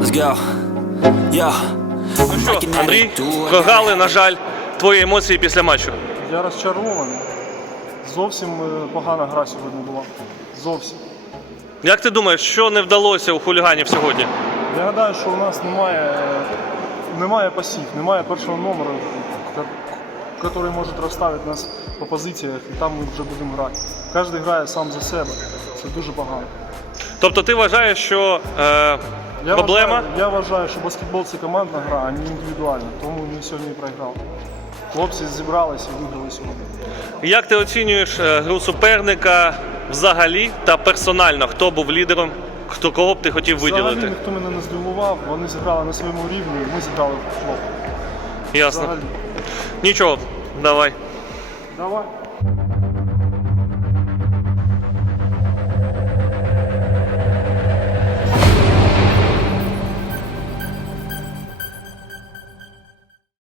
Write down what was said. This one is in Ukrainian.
Let's go. Yo. Ну що, Андрій, програли, на жаль, твої емоції після матчу. Я розчарований. Зовсім е, погана гра сьогодні була. Зовсім. Як ти думаєш, що не вдалося у хуліганів сьогодні? Я гадаю, що у нас немає, немає пасів, немає першого номеру, який може розставити нас по позиціях, і там ми вже будемо грати. Кожен грає сам за себе. Це дуже погано. Тобто ти вважаєш, що е, Я проблема? Вважаю, я вважаю, що баскетбол це командна гра, а не індивідуальна. Тому ми сьогодні і програли. Хлопці зібралися і виграли сьогодні. Як ти оцінюєш е, гру суперника взагалі та персонально? Хто був лідером? Хто кого б ти хотів виділити? Взагалі ніхто мене не здивував, вони зіграли на своєму рівні, ми зіграли в футбол. Ясно. Взагалі. Нічого, давай. Давай.